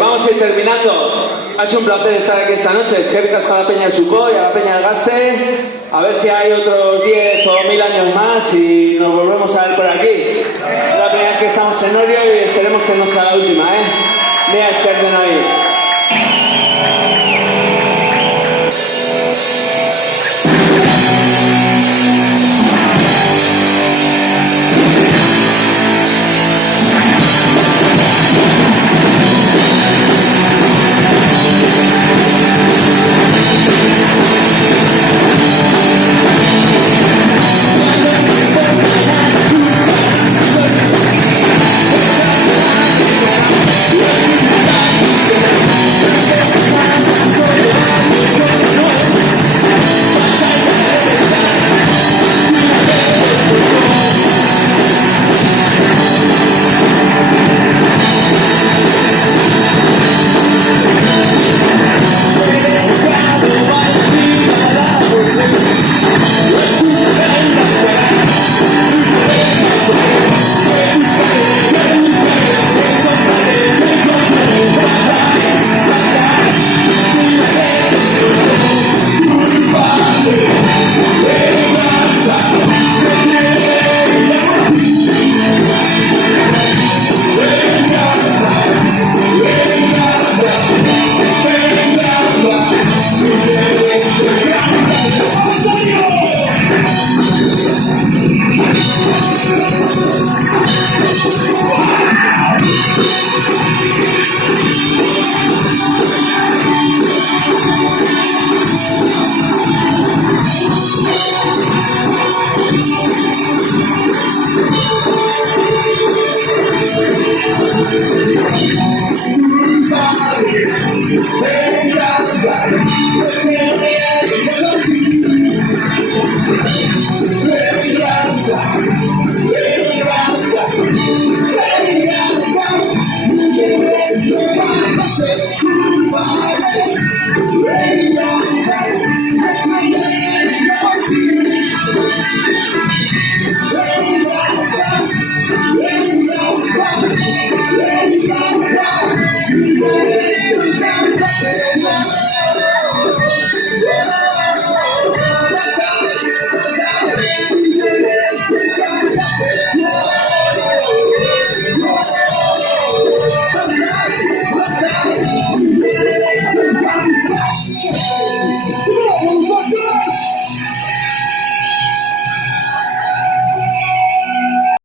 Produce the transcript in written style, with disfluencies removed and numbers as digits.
Vamos a ir terminando. Ha sido un placer estar aquí esta noche. Es que ricas a la Peña del Sucó y a la Peña del Gaste. A ver si hay otros 10 o 1000 años más y nos volvemos a ver por aquí. Es la primera vez que estamos en Orio y esperemos que no sea la última, ¿eh? Mira, espero de no ir.